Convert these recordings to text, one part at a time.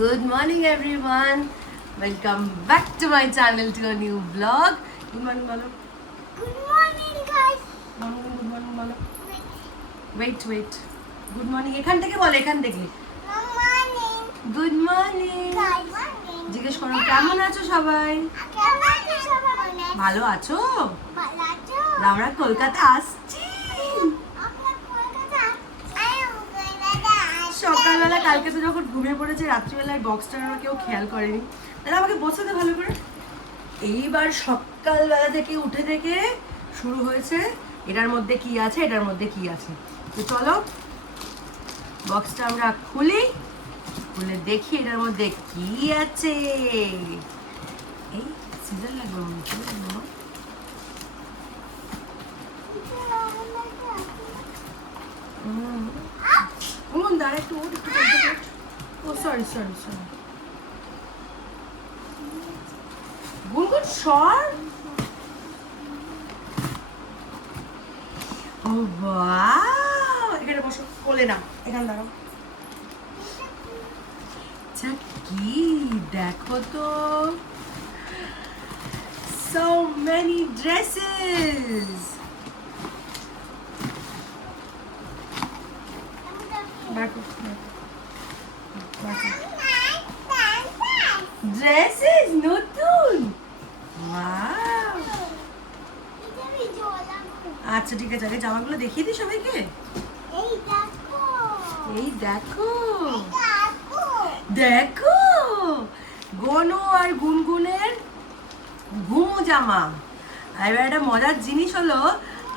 Good morning everyone. Welcome back to my channel to a new vlog. Good morning bolo. Good morning, guys. Good morning bolo. Wait. Good morning. এখান থেকে বল এখান থেকে। Good morning, Good morning. guys. জিজ্ঞেস করো কেমন আছো সবাই? কেমন আছো সবাই? ভালো আছো? ভালো আছো? আমরা কলকাতা আসছি। আপনার কলকাতা? আমি কলকাতা আসছি। সকালবেলা কালকে তো যখন ঘুমিয়ে পড়েছে রাত্রিবেলায় বক্সটার কেউ খেয়াল করেনি। তাহলে আমাকে বসে দে ভালো করে। এইবার সকালবেলা থেকে উঠে থেকে শুরু হয়েছে এটার মধ্যে কি আছে এটার মধ্যে কি আছে। তো চলো বক্সটা আমরা খুলে দেখি এটার মধ্যে কি আছে। এই সিজন লাগবে মনে হচ্ছে, লাগবে দাঁড়া একটু ওঠ একটু ও সরি গুনগুন সর। ও বাহ, এখানে বসো, কোলে না, এখানে দাঁড়াও। আচ্ছা কি দেখো তো, so many dresses. ড্রেসেস নতুন, ওয়াও। আচ্ছা ঠিক আছে, আগে জামাগুলো দেখিয়ে দিই সবাইকে। এই দেখো দেখো গনু আর গুনগুনের ঘুমো জামা। এবার একটা মজার জিনিস হলো,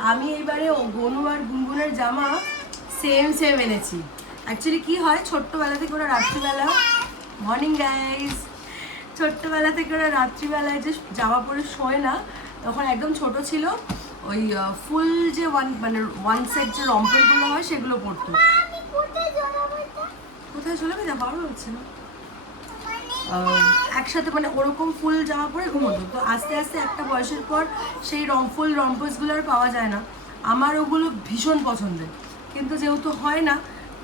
আমি এবারে গনু আর গুনগুনের জামা সেম এনেছি। অ্যাকচুয়ালি কি হয়, ছোট্টবেলা থেকে ওরা রাত্রিবেলা, মর্নিং গাইজ, ছোট্টবেলা থেকে ওরা রাত্রিবেলায় যে জামা পরে শোয় না, তখন একদম ছোট ছিল, ওই ফুল যে ওয়ান সেট যে রম্পেরগুলো হয় সেগুলো পরতো। কোথায় চলে যাবে, বারো হচ্ছে না, একসাথে ওরকম ফুল জামা পরে ঘুমোতো। তো আস্তে আস্তে একটা বয়সের পর সেই ফুল রম্পসগুলো আর পাওয়া যায় না। আমার ওগুলো ভীষণ পছন্দের, কিন্তু যেহেতু হয় না,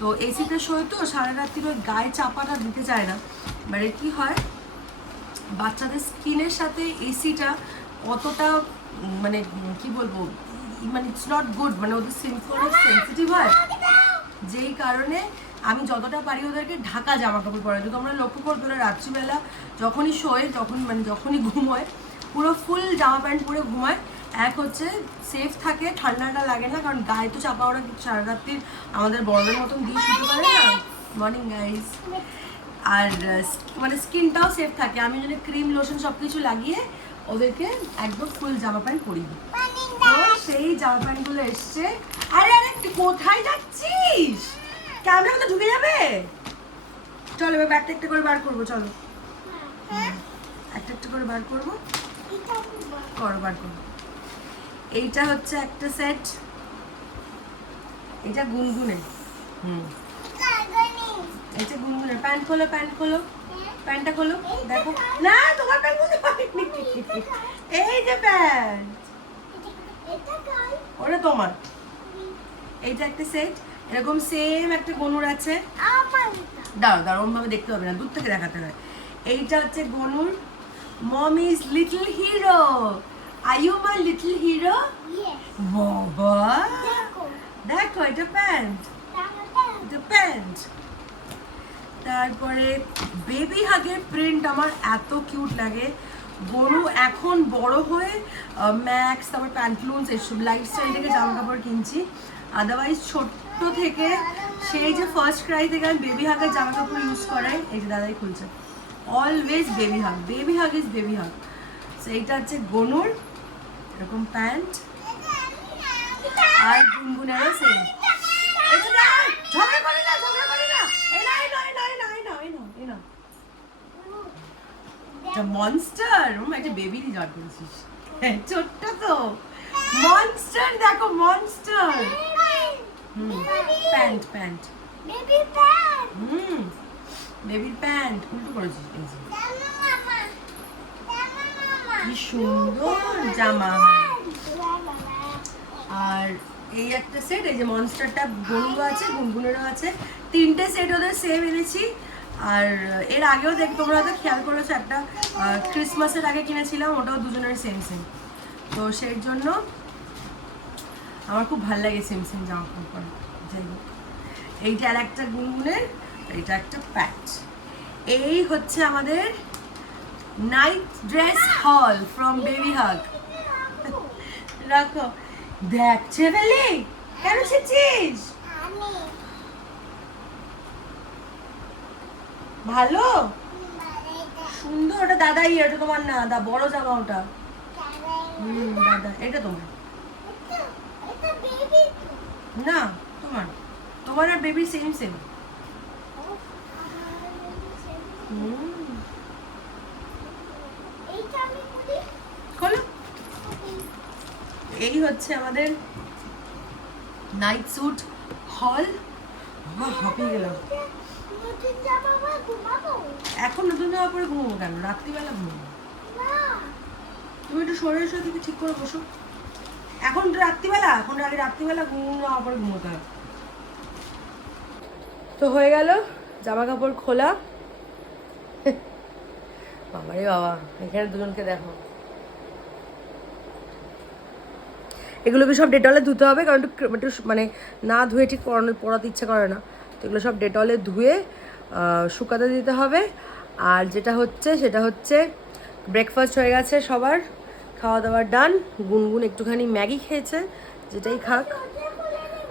তো এসিতে শোয় তো সারা রাত্রি ওই গায়ে চাপাটা দিতে চায় না। মানে কি হয়, বাচ্চাদের স্কিনের সাথে এসিটা অতটা কি বলবো, ইটস নট গুড, ওদের সেন্সিটিভ হয়, যেই কারণে আমি যতটা পারি ওদেরকে ঢাকা জামা কাপড় পরাই। তো তোমরা লক্ষ্য করবে ওরা রাত্রিবেলা যখনই শোয়, যখনই ঘুমোয়, পুরো ফুল জামা প্যান্ট পরে ঘুমায়। এক হচ্ছে সেফ থাকে, ঠান্ডাটা লাগে না, কারণ গায়ে তো চাপা ওরা সারা রাত্রি আমাদের বড়দের মতন দিয়ে শুতে পারে না। Morning guys. আর স্কিনটাও সেফ থাকে। আমি যদি ক্রিম লোশন সব কিছু লাগিয়ে ওদেরকে একদম ফুল জামা প্যান্ট পরিয়ে দিই। তো সেই জামা প্যান্টগুলো এসছে। আরে তুই কোথায় যাচ্ছিস? ক্যামেরা তো ঢুকে যাবে। চলো এবার একটা একটা করে বার করবো, চলো একটা করে বার করবো, বার করবো। এইটা হচ্ছে একটা সেট, এটা গুনগুনে, এটা গুনগুনে। প্যান্ট খোলো প্যান্টটা খোলো, দেখো না তোমার প্যান্ট খুলতে পারিনি। এই যে প্যান্ট, ওটা তোমার। এইটা একটা সেট, এরকম সেম একটা গনুর আছে। দাঁড়াও ওরকম ভাবে দেখতে হবে না, দূর থেকে দেখাতে হয়। এইটা হচ্ছে গনুর। Mom is little hero, are you my little hero. বাবা দেখো, এটা প্যান্ট, তারপরে বেবি হাগের প্রিন্ট আমার এত কিউট লাগে। গরু এখন বড় হয়ে ম্যাক্স, তারপর প্যান্টলুন্স, এসব লাইফস্টাইল থেকে জামা কাপড় কিনছি। আদারওয়াইজ ছোট্ট থেকে, সেই যে ফার্স্ট ক্রাই থেকে আমি বেবি হাগের জামা কাপড় ইউজ করাই। এই যে দাদাই খুলছে, always baby hug is baby hug. So এইটা হচ্ছে গনুর এরকম প্যান্ট, আর গুনগুনেরও সেম। ঝগড়া করে না, মনস্টার, একটা বেবি রিজার্ভ করেছিস, ছোট্ট তো মনস্টার। দেখো মনস্টার, প্যান্ট বেবির প্যান্ট উল্টো করেছিস। কি সুন্দর জামা। আর এই একটা সেট, এই যে মনস্টারটা গরু আছে, গুনগুনেরও আছে, তিনটে সেট ওদের সেম এনেছি। আর এর আগেও তোমরা হয়তো খেয়াল করেছো, একটা ক্রিসমাসের আগে কিনেছিলাম, ওটাও দুজনের সেম সেম। তো সেই জন্য আমার খুব ভালো লাগে সেম সেম জামা কাপড় পরা। যাই হোক, এইটা আর একটা গুনগুনের, এইটা একটা প্যান্ট। এই হচ্ছে আমাদের নাইট ড্রেস হল ফ্রম বেবি হাগ। রাখো, দেখ ছেলে কেন ছেছিস? ভালো সুন্দর, ওটা দাদাই, এটা তোমার না, বড় জামা ওটা। দাদা, এটা তোমার না, তোমার তোমার আর বেবি সেম সেম। খোলো। এই হচ্ছে আমাদের নাইট স্যুট হল। হাঁপিয়ে গেলাম। এখন নতুন জামা পরে ঘুমবো কেন? রাত্রিবেলা ঘুমবো। তুমি একটু সরে এসো, তুমি ঠিক করে বসো। এখন রাত্রিবেলা, এখন আগে রাত্রিবেলা জামা পরে ঘুমোতে হয়। তো হয়ে গেল জামা কাপড় খোলা। বাবারে বাবা, এখানে দুজনকে দেখো। এগুলোকে সব ডেটলে ধুতে হবে, কারণ একটু মানে না ধুয়ে ঠিক পরাতে ইচ্ছা করে না। তো এগুলো সব ডেটলে ধুয়ে শুকাতে দিতে হবে। আর যেটা হচ্ছে সেটা হচ্ছে ব্রেকফাস্ট হয়ে গেছে, সবার খাওয়া দাওয়া ডান। গুনগুন একটুখানি ম্যাগি খেয়েছে, যেটাই খাক।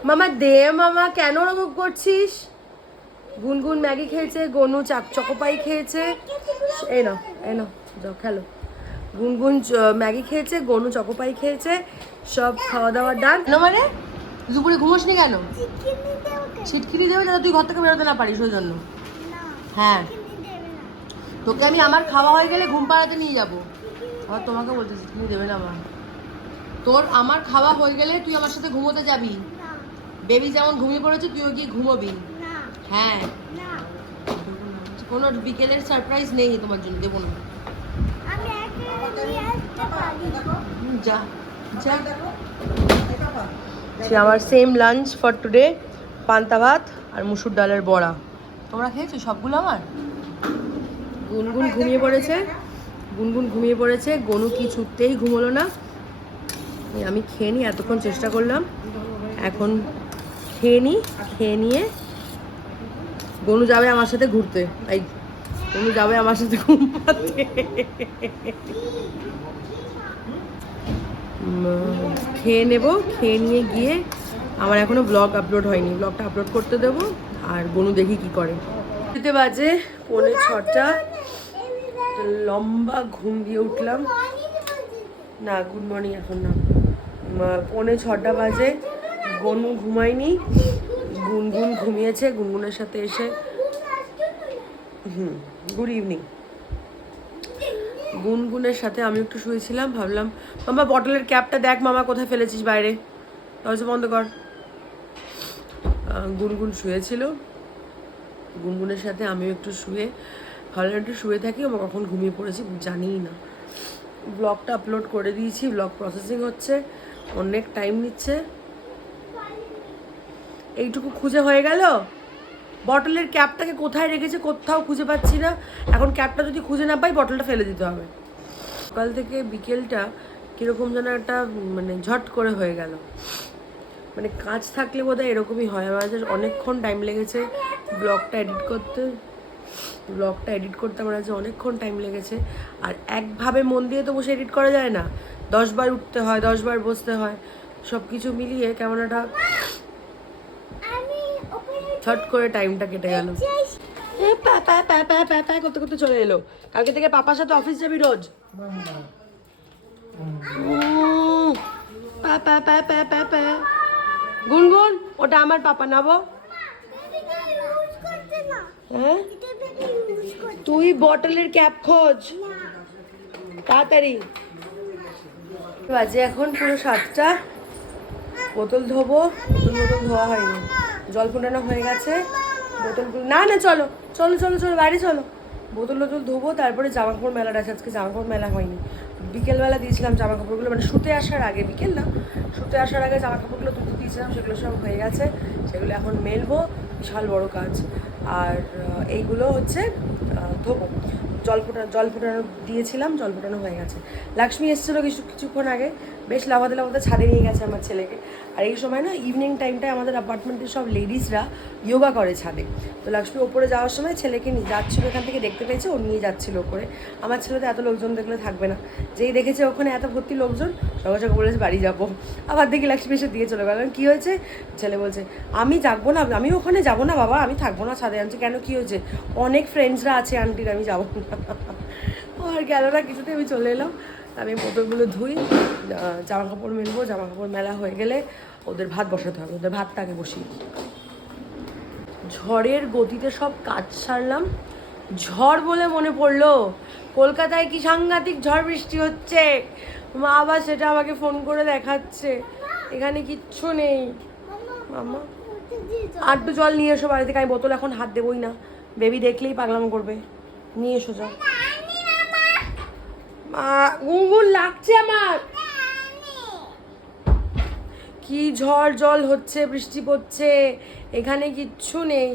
মামা দে, মামা কেন ওরকম করছিস? গুনগুন ম্যাগি খেয়েছে, গনু চকোপাই খেয়েছে। এই নাও যাও খেলো। গুনগুন ম্যাগি খেয়েছে, গনু চকোপাই খেয়েছে, সব খাওয়া দাওয়া ডান। মানে দুপুরে ঘুমোসনি কেন? ছিটকিনি দেবে যাতে তুই ঘর থেকে বেরোতে না পারিস, ওই জন্য। হ্যাঁ, তোকে আমি আমার খাওয়া হয়ে গেলে ঘুম পাড়াতে নিয়ে যাবো। আবার তোমাকে বলতে ছিটকিনি দেবে না মা। তোর আমার খাওয়া হয়ে গেলে তুই আমার সাথে ঘুমোতে যাবি। বেবি যেমন ঘুমিয়ে পড়েছে, তুইও গিয়ে ঘুমোবি। হ্যাঁ, কোনো বিকেলের সারপ্রাইজ নেই তোমার জন্য, দেবো না। যা যা। আমার সেম লাঞ্চ ফর টুডে, পান্তা ভাত আর মুসুর ডালের বড়া। তোমরা খেয়েছো সবগুলো? আমার গুনগুন ঘুমিয়ে পড়েছে, গনু কি ছুটতেই ঘুমোলো না। আমি খেয়ে নিই, এতক্ষণ চেষ্টা করলাম, এখন খেয়ে নিয়ে গনু যাবে আমার সাথে ঘুরতে। গনু যাবে আমার সাথে ঘুমাতে। খেয়ে নেব, খেয়ে নিয়ে গিয়ে আমার এখনো ব্লগ আপলোড হয়নি, ব্লগটা আপলোড করতে দেবো। আর গনু দেখি কি করে। বাজে 6:45, লম্বা ঘুম দিয়ে উঠলাম। না, গুড মর্নিং এখন না। 6:45 বাজে, গনু ঘুমায়নি, গুনগুন ঘুমিয়েছে। গুনগুনের সাথে এসে গুড ইভিনিং। গুনগুনের সাথে আমি একটু শুয়েছিলাম, ভাবলাম মামা বটলের ক্যাপটা দেখ, মামা কোথায় ফেলেছিস বাইরে, দরজা বন্ধ কর। গুনগুন শুয়েছিল, গুনগুনের সাথে আমিও একটু ভাবলাম একটু শুয়ে থাকি। আমার কখন ঘুমিয়ে পড়েছি জানিই না। ব্লগটা আপলোড করে দিয়েছি, ব্লগ প্রসেসিং হচ্ছে, অনেক টাইম নিচ্ছে। এইটুকু খুঁজে হয়ে গেল। বটলের ক্যাপটাকে কোথায় রেখেছে কোথাও খুঁজে পাচ্ছি না। এখন ক্যাপটা যদি খুঁজে না পাই, বটলটা ফেলে দিতে হবে। সকাল থেকে বিকেলটা কীরকম যেন একটা মানে ঝট করে হয়ে গেল। মানে কাজ থাকলে বোধহয় এরকমই হয়। আমার আজ অনেকক্ষণ টাইম লেগেছে ব্লগটা এডিট করতে আমার আজ অনেকক্ষণ টাইম লেগেছে। আর একভাবে মন দিয়ে তো বসে এডিট করা যায় না, 10 বার উঠতে হয়, 10 বার বসতে হয়, সব কিছু মিলিয়ে কেমন একটা ছট করে টাইমটা কেটে গেল। করতে করতে চলে এলো। কালকে থেকে পাপার সাথে অফিস যাবি রোজ? গুনগুন, ওটা আমার পাপা নাবো। হ্যাঁ, তুই বটলের ক্যাপ খোঁজ তাড়াতাড়ি। বাজে এখন পুরো 7টা। বোতল ধোবো, বোতল ধোয়া হয়নি, জল ফোটানো হয়ে গেছে। বোতলগুলো না চলো চলো চলো চলো বাইরে চলো। বোতল ধোবো, তারপরে জামা কাপড় মেলাটা আছে। আজকে জামা কাপড় মেলা হয়নি, বিকেলবেলা দিয়েছিলাম জামা কাপড়গুলো, মানে শুতে আসার আগে, বিকেল না, শুতে আসার আগে জামা কাপড়গুলো তুলতে দিয়েছিলাম, সেগুলো সব হয়ে গেছে। সেগুলো এখন মেলবো, বিশাল বড় কাজ। আর এইগুলো হচ্ছে ধোবো। জল ফোটানো দিয়েছিলাম, জল ফোটানো হয়ে গেছে। লক্ষ্মী এসেছিলো কিছুক্ষণ আগে, বেশ লাফাতে ছাদে নিয়ে গেছে আমার ছেলেকে। আর এই সময় না ইভিনিং টাইমটায় আমাদের অ্যাপার্টমেন্টের সব লেডিসরা যোগা করে ছাদে। তো লক্ষ্মী ওপরে যাওয়ার সময় ছেলেকে নিয়ে যাচ্ছিলো, এখান থেকে দেখতে পেয়েছে, ও নিয়ে যাচ্ছিলো ওপরে। আমার ছেলে তো এত লোকজন দেখলে থাকবে না, যেই দেখেছে ওখানে এত ভর্তি লোকজন, সঙ্গে সঙ্গে বলেছে বাড়ি যাবো। আবার দেখি লক্ষ্মী এসে দিয়ে চলে গেল। কী হয়েছে? ছেলে বলছে আমি যাবো না, আমি ওখানে যাবো না বাবা, আমি থাকবো না ছাদে। আনছে কেন, কী হয়েছে? অনেক ফ্রেন্ডসরা আছে আন্টির, আমি যাবো না। আর গেল না কিছুতে, আমি চলে এলাম। আমি বোতলগুলো ধুই, জামা কাপড় মেলবো, জামা কাপড় মেলা হয়ে গেলে ওদের ভাত বসাতে হবে, ওদের ভাতটা আগে বসিয়ে দিই। ঝড়ের গতিতে সব কাজ সারলাম। ঝড় বলে মনে পড়লো, কলকাতায় কি সাংঘাতিক ঝড় বৃষ্টি হচ্ছে। মা আবার সেটা আমাকে ফোন করে দেখাচ্ছে, এখানে কিচ্ছু নেই। মামা আটটু জল নিয়ে এসো বাড়ি থেকে। আমি বোতল এখন হাত দেবই না, বেবি দেখলেই পাগলামো করবে। নিয়ে এসো যাও। গুনগুন লাগছে আমার। কি ঝড় জল হচ্ছে, বৃষ্টি পড়ছে, এখানে কিচ্ছু নেই।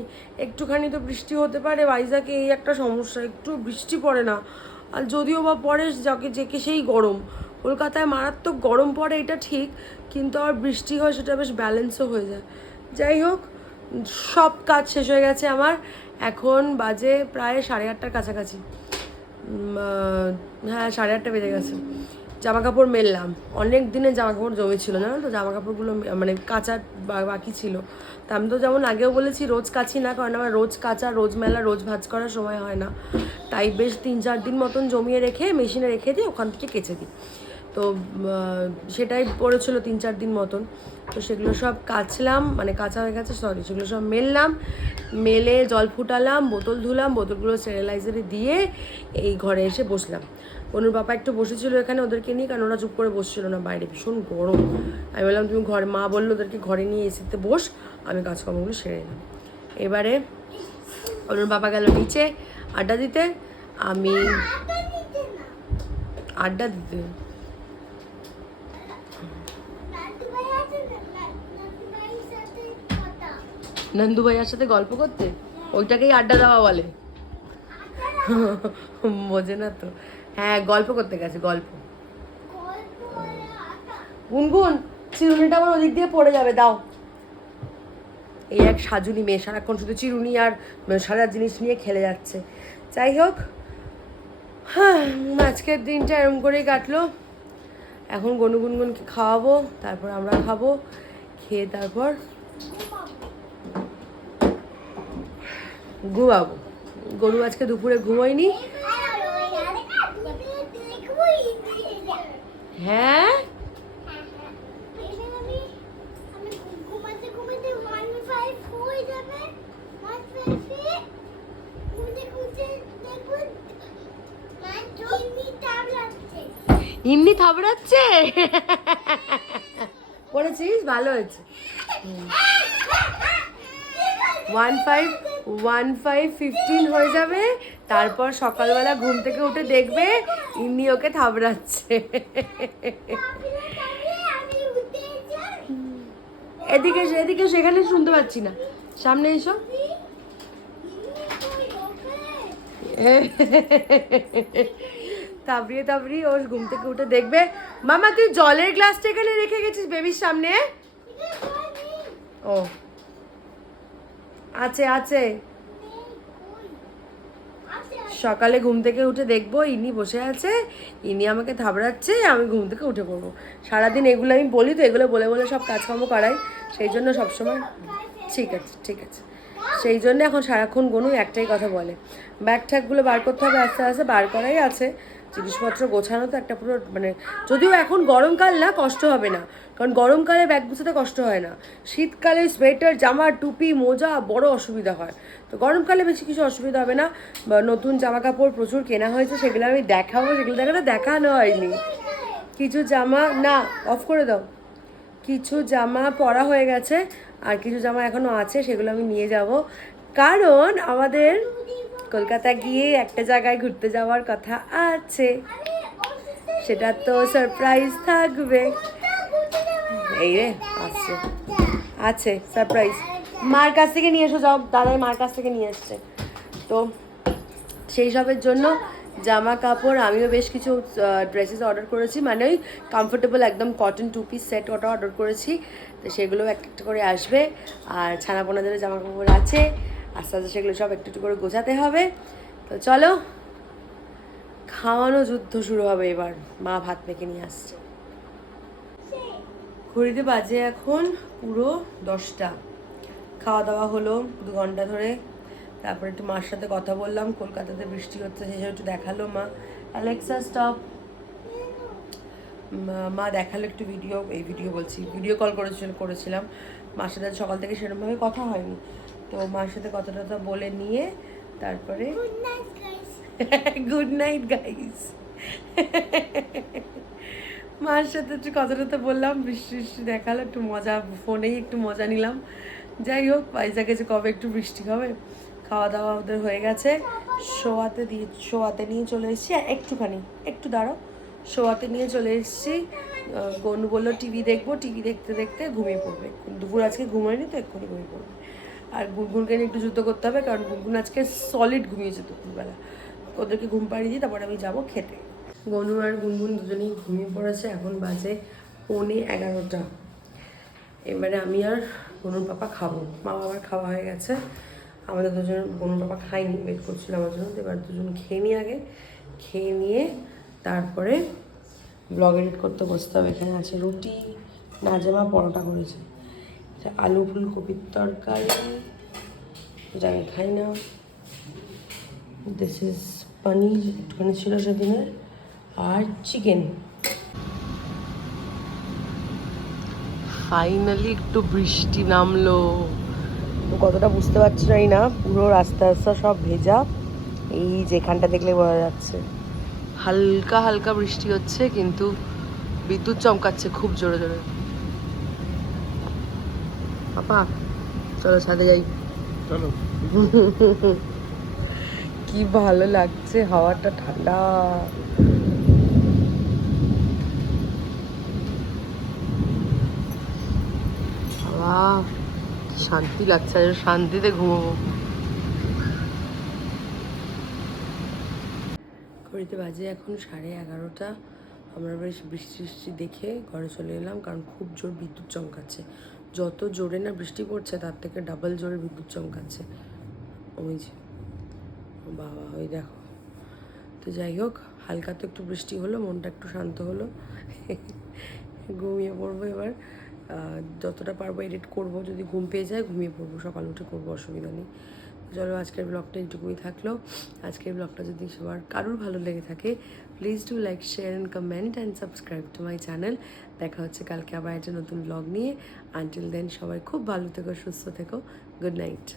একটুখানি তো বৃষ্টি হতে পারে, ভাইজাকে এই একটা সমস্যা, একটু বৃষ্টি পড়ে না। আর যদিও বা পড়ে যেকে সেই গরম। কলকাতায় মারাত্মক গরম পড়ে এটা ঠিক, কিন্তু আর বৃষ্টি হয় সেটা বেশ ব্যালেন্সও হয়ে যায়। যাই হোক, সব কাজ শেষ হয়ে গেছে আমার। এখন বাজে প্রায় 8:30টার কাছাকাছি। হ্যাঁ, 8:30 বেজে গেছে। জামা কাপড় মেললাম, অনেক দিনের জামা কাপড় জমেছিল, জানো তো। জামা কাপড়গুলো মানে কাচার বাকি ছিল। তা আমি তো যেমন আগেও বলেছি রোজ কাচি না, কারণ আমার রোজ কাচা, রোজ মেলা, রোজ ভাঁজ করার সময় হয় না। তাই বেশ 3-4 দিন মতন জমিয়ে রেখে মেশিনে রেখে দিই, ওখান থেকে কেচে দিই। তো সেটাই পড়েছিল 3-4 দিন মতন। তো সেগুলো সব কাচলাম, মানে কাঁচা হয়ে গেছে, সরি, সেগুলো সব মেললাম, মেলে জল ফুটালাম, বোতল ধুলাম, বোতলগুলো স্টেরিলাইজারে দিয়ে এই ঘরে এসে বসলাম। অনুর বাবা একটু বসেছিল এখানে ওদেরকে নিয়ে, কারণ ওরা চুপ করে বসছিল না, বাইরে ভীষণ গরম। আমি বললাম তুমি ঘরে, মা বললো ওদেরকে ঘরে নিয়ে এসিতে বস, আমি কাজকর্মগুলো সেরে এলাম। এবারে অনুর বাবা গেল নিচে আড্ডা দিতে, আমি আড্ডা দিতে নন্দু ভাইয়ার সাথে গল্প করতে, ওইটাকেই আড্ডা দেওয়া বলে। বোঝে না তো। হ্যাঁ, গল্প করতে গেছে, গল্প। গুনগুন, চিরুনিটা আমার ওদিক দিয়ে পড়ে যাবে, দাও। এই এক সাজুনি মেয়ে, সারাক্ষণ শুধু চিরুনি আর সারা জিনিস নিয়ে খেলে যাচ্ছে। যাই হোক, হ্যাঁ, আজকের দিনটা এরম করেই কাটলো। এখন গুনগুনকে খাওয়াবো, তারপর আমরা খাবো, খেয়ে তারপর ঘুমাবো। গরু আজকে দুপুরে ঘুমোয়নি। হ্যাঁ, ইমনি থাবড়াচ্ছে। পড়েছিস, ভালো হয়েছে। 1:15 হয়ে যাবে, তারপর সকালবেলা ঘুম থেকে উঠে দেখবে ইমনি ওকে থাবড়াচ্ছে। এদিকে এদিকে, সেখানে শুনতে পাচ্ছি না, সামনে এসো। তাবড়িয়ে ওর ঘুম থেকে উঠে দেখবে। মামা, তুই জলের গ্লাসটা এখানে রেখে গেছিস বেবির সামনে? ও আছে আছে। সকালে ঘুম থেকে উঠে দেখবো ইনি বসে আছে, ইনি আমাকে থাবড়াচ্ছে, আমি ঘুম থেকে উঠে পড়বো। সারাদিন এগুলো আমি বলি তো, এগুলো বলে বলে সব কাজকর্ম করাই, সেই জন্য সবসময় ঠিক আছে ঠিক আছে। সেই জন্য এখন সারাক্ষণ গনু একটাই কথা বলে, ব্যাগ ট্যাগগুলো বার করতে হবে, আস্তে আস্তে বার করাই আছে। জিনিসপত্র গোছানো তো একটা পুরো, মানে যদিও এখন গরমকাল না, কষ্ট হবে না, কারণ গরমকালে ব্যাগ গুছাতে কষ্ট হয় না। শীতকালে সোয়েটার, জামা, টুপি, মোজা বড় অসুবিধা হয়। তো গরমকালে বেশি কিছু অসুবিধা হবে না। নতুন জামা কাপড় প্রচুর কেনা হয়েছে, সেগুলো আমি দেখাবো, সেগুলো দেখানো হয়নি। কিছু জামা, না অফ করে দাও, কিছু জামা পরা হয়ে গেছে, আর কিছু জামা এখনও আছে, সেগুলো আমি নিয়ে যাব। কারণ আমাদের কলকাতা গিয়ে একটা জায়গায় ঘুরতে যাওয়ার কথা আছে, সেটা তো সারপ্রাইজ থাকবে। এই রে আসছে, আছে সারপ্রাইজ। মার কাছ থেকে নিয়ে এসো, যাও, দাদাই মার কাছ থেকে নিয়ে এসছে। তো সেই সবের জন্য জামা কাপড়, আমিও বেশ কিছু ড্রেসেস অর্ডার করেছি, মানে ওই কমফোর্টেবল একদম কটন 2 পিস সেট ওটা অর্ডার করেছি। তো সেগুলো একটা একটা করে আসবে। আর ছানাপোনাদের জামা কাপড় আছে, আস্তে আস্তে সেগুলো সব একটু একটু করে গোছাতে হবে। তো চলো, খাওয়ানো যুদ্ধ শুরু হবে এবার। মা ভাত মেখে নিয়ে আসছে। ঘড়িতে বাজে এখন পুরো 10টা। খাওয়া দাওয়া হলো 2 ঘন্টা ধরে। তারপরে একটু মার সাথে কথা বললাম, কলকাতাতে বৃষ্টি হচ্ছে সেসব একটু দেখালো মা। Alexa stop. মা দেখালো একটু ভিডিও, ভিডিও বলছি, ভিডিও কল করেছিলাম মার সাথে। সকাল থেকে সেরকমভাবে কথা হয়নি, তো মার সাথে কথা টথা বলে নিয়ে তারপরে গুড নাইট গাইস। মার সাথে একটু কথা টথা বললাম, বৃষ্টি দেখালো, একটু মজা, ফোনেই একটু মজা নিলাম। যাই হোক, ভাইজাকে যে কবে একটু বৃষ্টি হবে। খাওয়া দাওয়া ওদের হয়ে গেছে, শোয়াতে নিয়ে চলে এসেছি। একটু দাঁড়াও, শোয়াতে নিয়ে চলে এসেছি। গনু বললো টিভি দেখবো, টিভি দেখতে দেখতে ঘুমিয়ে পড়বে। দুপুর আজকে ঘুমায়নি, তো এক্ষুনি ঘুমিয়ে পড়বে। আর গুনগুনকে নিয়ে একটু যুদ্ধ করতে হবে, কারণ গুনগুন আজকে সলিড ঘুমিয়েছে দুপুরবেলা। ওদেরকে ঘুম পাড়িয়ে দিই, তারপরে আমি যাবো খেতে। গনু আর গুনগুন দুজনেই ঘুমিয়ে পড়েছে। এখন বাজে 11:45। এবারে আমি আর গনুর পাপা খাবো। মা বাবার খাওয়া হয়ে গেছে, আমাদের দুজন, গনুর পাপা খাইনি, ওয়েট করছিল আমার জন্য। তো এবার দুজন খেয়ে নিই আগে, খেয়ে নিয়ে তারপরে ব্লগ এডিট করতে বসতে হবে। এখানে আছে রুটি, নাজেমা পরোটা করেছে, এটা আলু ফুলকপির তরকারি, এটা আমি খাই না। দিস ইজ পনির, একটুখানি ছিল সেদিনের, আর চিকেন। ফাইনালি একটু বৃষ্টি নামলো। কতটা বুঝতে পারছি না, পুরো রাস্তা রাস্তা সব ভেজা। এই যেখানটা দেখলে বোঝা যাচ্ছে হালকা হালকা বৃষ্টি হচ্ছে, কিন্তু বিদ্যুৎ চমকাচ্ছে খুব জোরে জোরে। পাপা চলো ছাদে যাই, চলো। কি ভালো লাগছে, হাওয়াটা ঠান্ডা। শান্তি লাগছে, শান্তিতে ঘুমাবো। ঘড়িতে বাজে এখন 11:30। আমরা বেশ বৃষ্টি দেখে ঘরে চলে এলাম, কারণ খুব জোর বিদ্যুৎ চমকাচ্ছে। যত জোরে না বৃষ্টি পড়ছে, তার থেকে ডাবল জোরে বিদ্যুৎ চমকাচ্ছে। ওই যে বাবা, ওই দেখো। তো যাই হোক, হালকা তো একটু বৃষ্টি হলো, মনটা একটু শান্ত হলো। ঘুমিয়ে পড়বো এবার। যতটা পারবো এডিট করবো, যদি ঘুম পেয়ে যায় ঘুমিয়ে পড়বো, সকাল উঠে করবো, অসুবিধা নেই। চলো, আজকের ব্লগটা এইটুকুই থাকলো। আজকের ব্লগটা যদি সবার কারোর ভালো লেগে থাকে, please do like, share and comment and subscribe to my channel. দেখা হচ্ছে কালকে আবার একটা নতুন ব্লগ নিয়ে। আনটিল দেন সবাই খুব ভালো থেকো, সুস্থ থেকো। Good night.